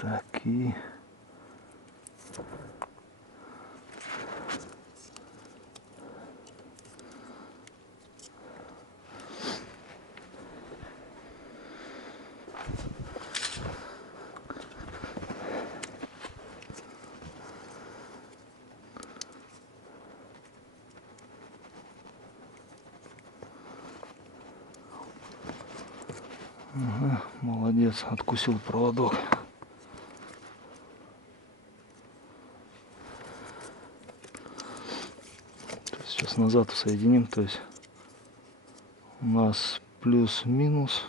Так, и... Ага, молодец, откусил проводок. Сейчас назад соединим, то есть у нас плюс-минус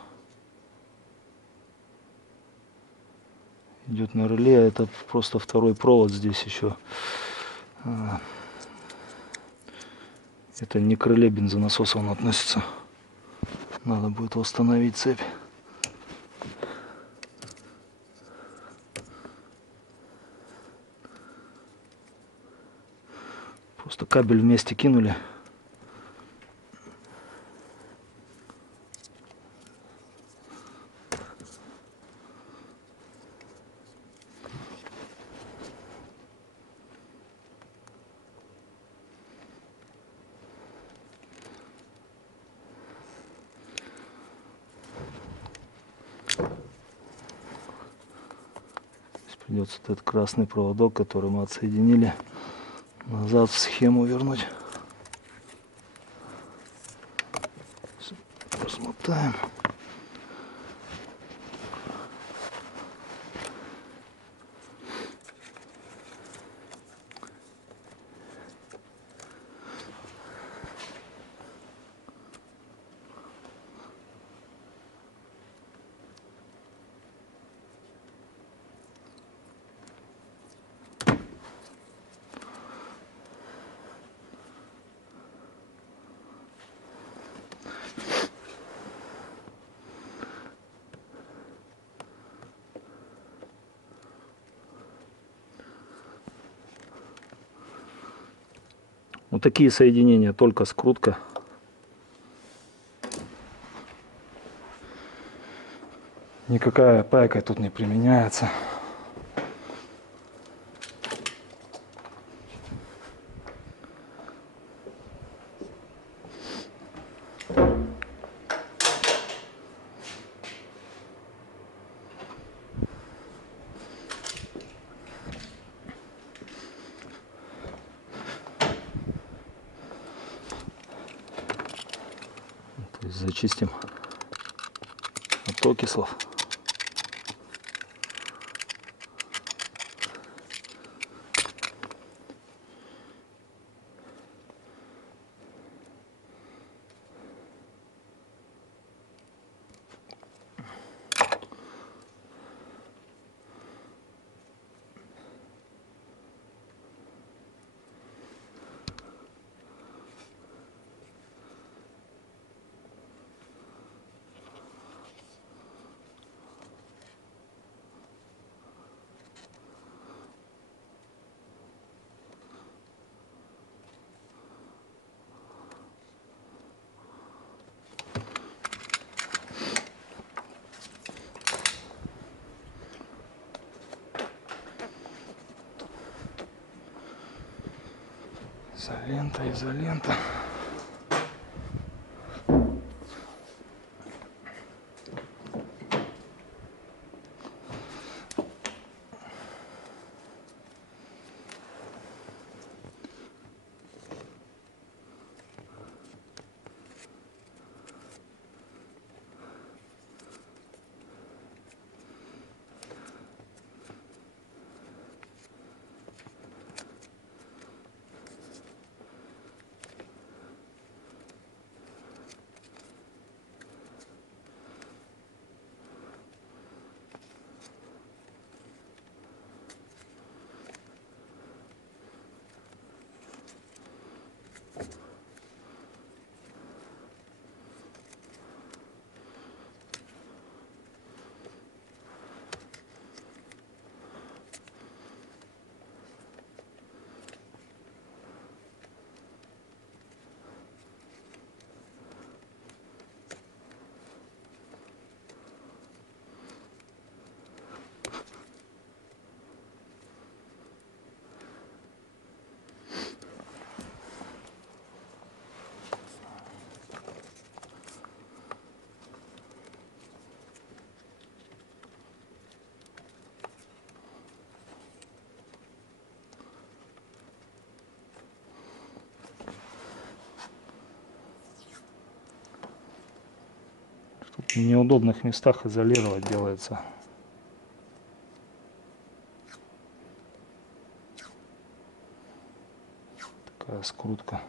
идет на реле, а это просто второй провод здесь еще. Это не к реле бензонасоса он относится. Надо будет восстановить цепь. Просто кабель вместе кинули. Придется этот красный проводок, который мы отсоединили, назад в схему вернуть. Размотаем. Вот такие соединения, только скрутка. Никакая пайка тут не применяется. То есть зачистим от окислов. Изолента, изолента. очень неудобных местах изолировать делается. Такая скрутка.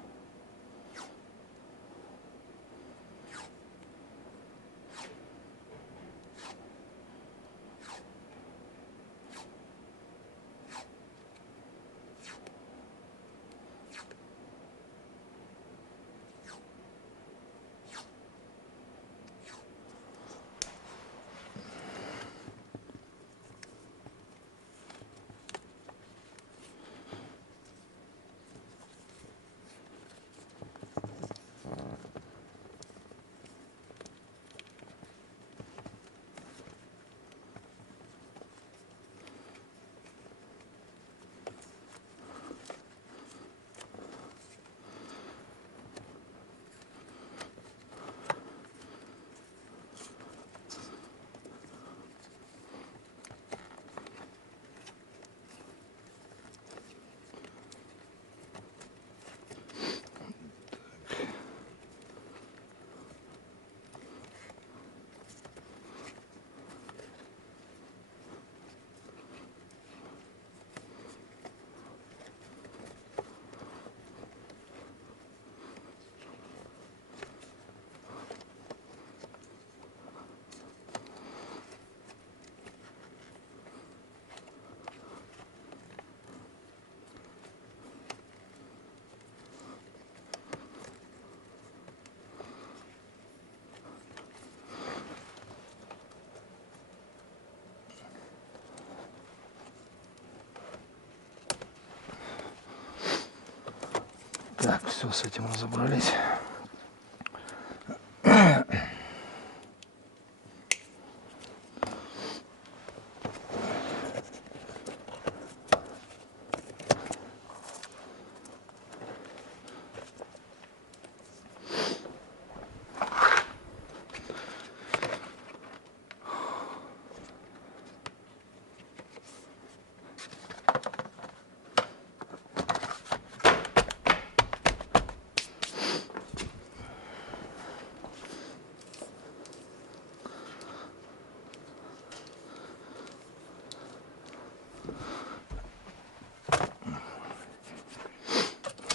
Так, все, с этим разобрались.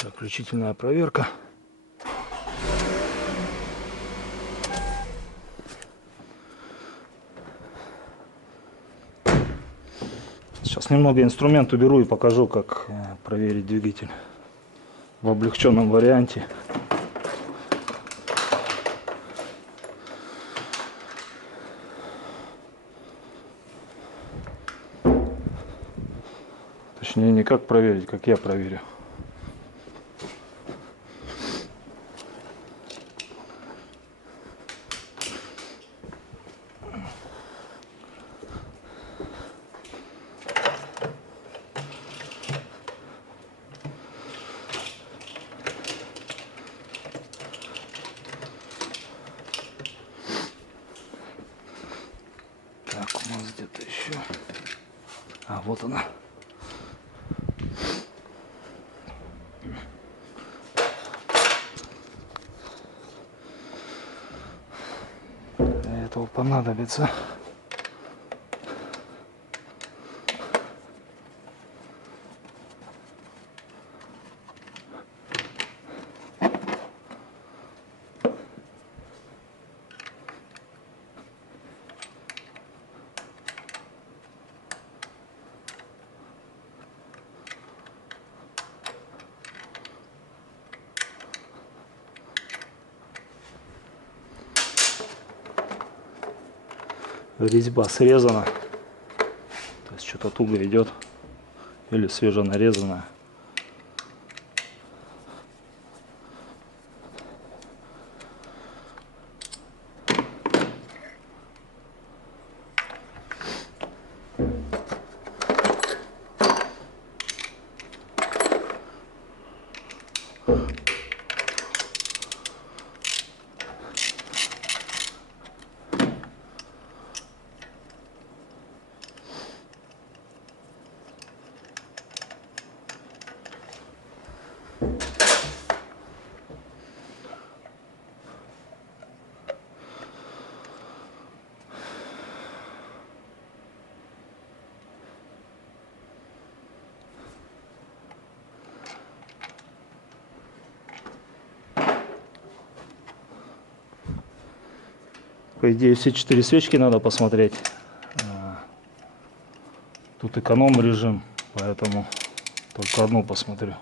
Заключительная проверка. Сейчас немного инструмент уберу и покажу, как проверить двигатель в облегченном варианте. Точнее, не как проверить, как я проверю. Так, у нас где-то еще. А, вот она. Для этого понадобится резьба срезана, то есть что-то туго идет или свеженарезанная. По идее все 4 свечки надо посмотреть. Тут эконом режим, поэтому только одну посмотрю.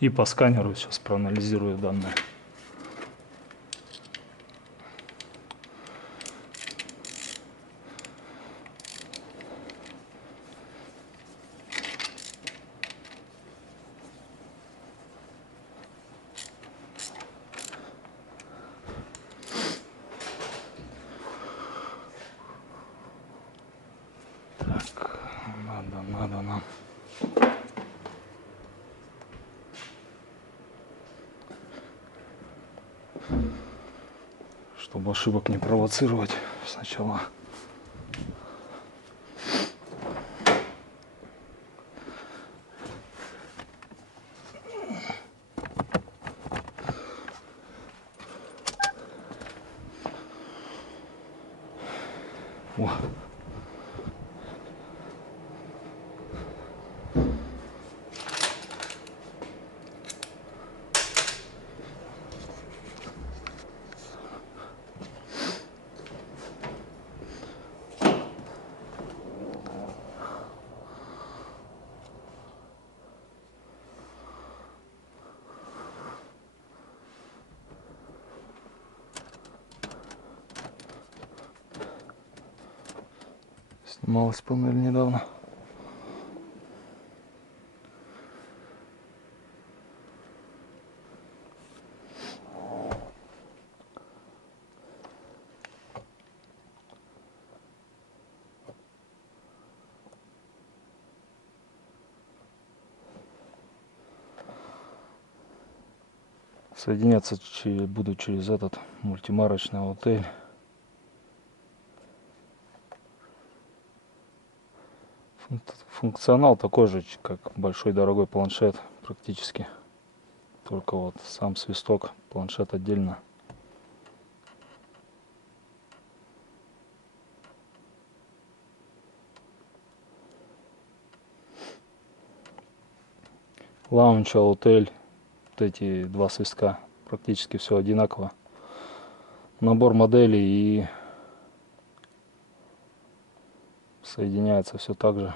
И по сканеру сейчас проанализирую данные. Так, надо нам. Чтобы ошибок не провоцировать сначала. О. Снималась панель недавно. Соединяться буду через этот мультимарочный отель. Функционал такой же, как большой дорогой планшет практически. Только вот сам свисток, планшет отдельно. Лаунч, отель, вот эти два свистка, практически все одинаково. Набор моделей и соединяется все так же.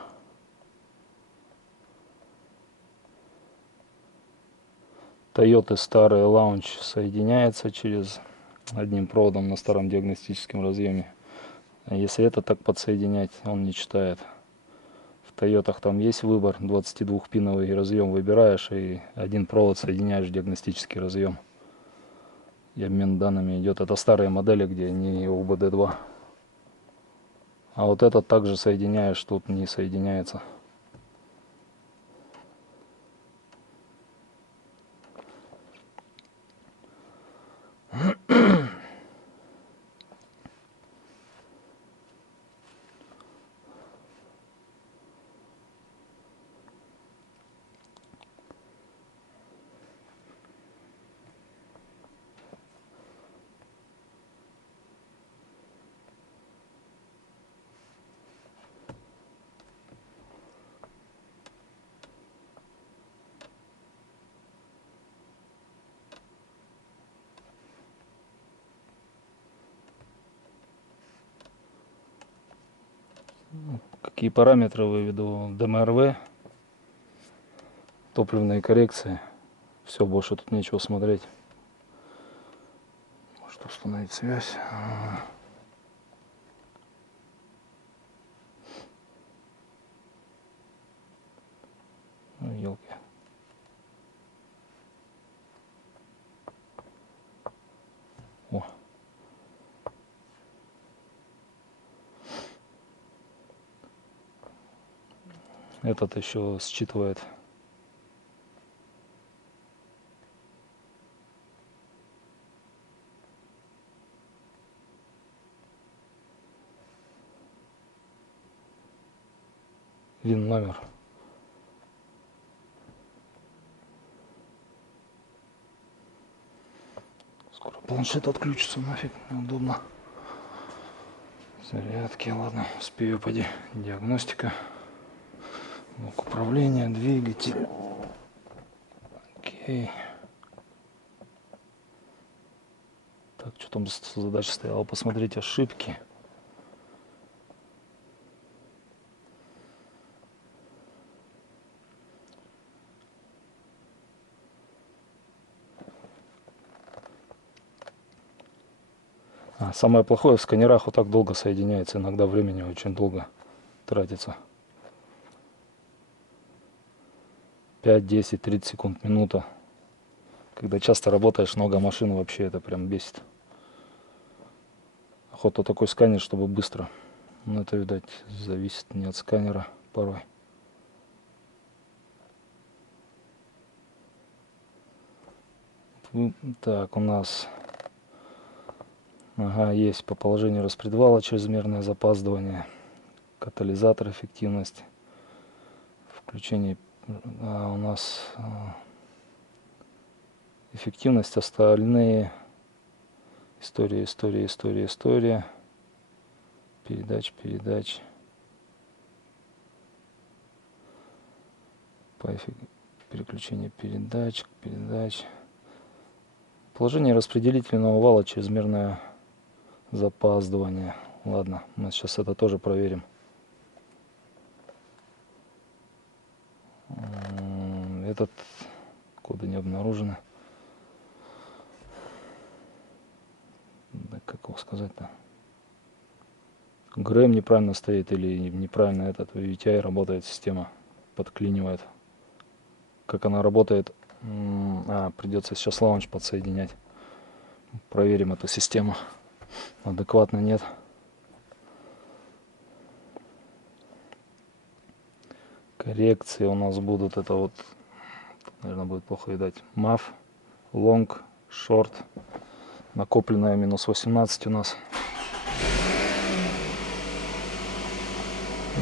Toyota старый лаунч соединяется через одним проводом на старом диагностическом разъеме. А если это так подсоединять, он не читает. В Тойотах там есть выбор, 22-пиновый разъем выбираешь и один провод соединяешь в диагностический разъем. И обмен данными идет. Это старые модели, где не УБД-2. А вот этот также соединяешь, тут не соединяется. Какие параметры выведу? ДМРВ, топливные коррекции. Все, больше тут нечего смотреть. Может установить связь. Ну, елки. О. Этот еще считывает. ВИН номер. Скоро планшет отключится, нафиг, неудобно. Зарядки, ладно, успею, поди. Диагностика. Блок управления, двигатель. Окей. Так, что там задача стояла? Посмотреть ошибки. Самое плохое, в сканерах вот так долго соединяется, иногда времени очень долго тратится. 5, 10, 30 секунд, минута. Когда часто работаешь, много машин, вообще это прям бесит. Охота такой сканер, чтобы быстро. Но это, видать, зависит не от сканера порой. Так, у нас... Ага, есть по положению распредвала чрезмерное запаздывание, катализатор, эффективность, включение, у нас эффективность, остальные, история, передач, переключение передач, положение распределительного вала, чрезмерное запаздывание. Ладно, мы сейчас это тоже проверим. Этот коды не обнаружены. Да как его сказать-то? ГРМ неправильно стоит или неправильно этот VTI работает, система подклинивает. Как она работает? Придется сейчас лаунч подсоединять. Проверим эту систему. Адекватно нет. Коррекции у нас будут, это вот, наверное, будет плохо видать. MAF, Long, Short, накопленная минус 18 у нас.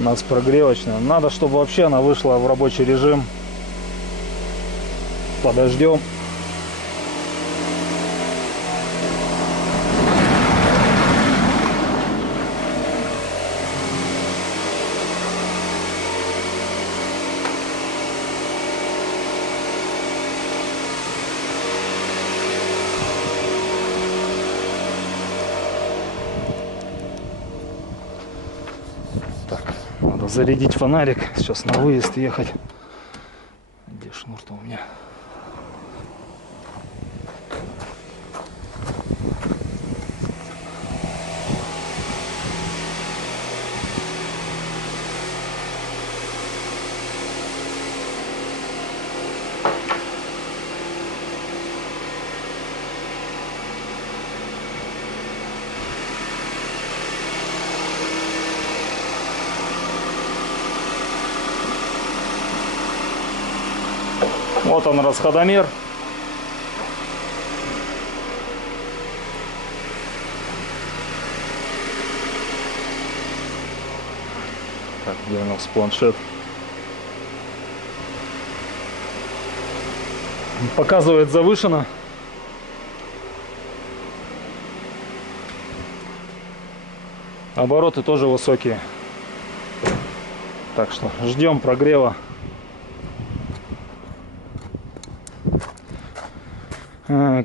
У нас прогревочная. Надо, чтобы вообще она вышла в рабочий режим. Подождем. Надо зарядить фонарик. Сейчас на выезд ехать. Где шнур-то у меня? Вот он, расходомер. Так, где у нас планшет? Показывает завышенно. Обороты тоже высокие. Так что ждем прогрева.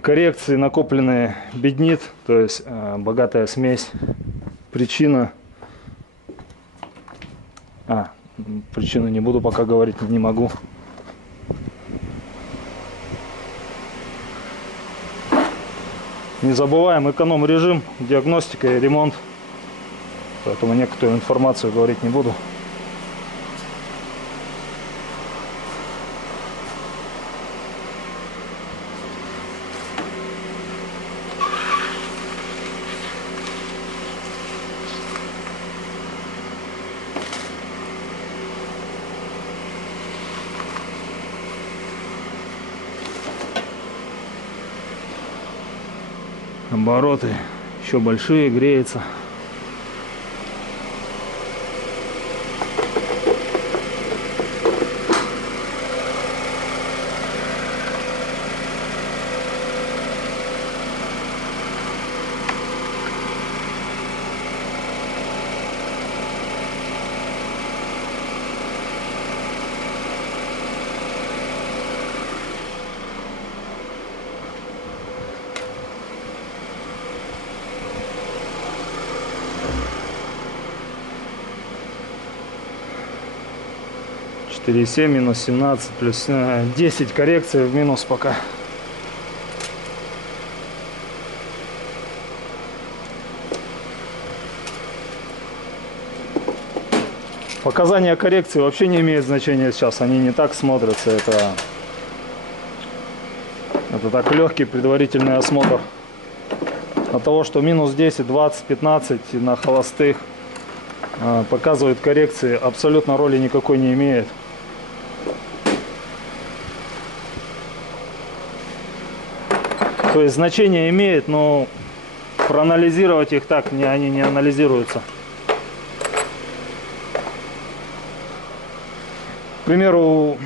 Коррекции накопленные беднит, то есть богатая смесь. Причина. Причину не буду пока говорить, не могу. Не забываем эконом-режим, диагностика и ремонт. Поэтому некоторую информацию говорить не буду. Обороты еще большие, греется. 4,7 минус 17 плюс 10 коррекции в минус пока. Показания коррекции вообще не имеют значения сейчас, они не так смотрятся, это так легкий предварительный осмотр. От того, что минус 10, 20, 15 на холостых показывают коррекции, абсолютно роли никакой не имеет. То есть значение имеет, но проанализировать их так они не анализируются. К примеру,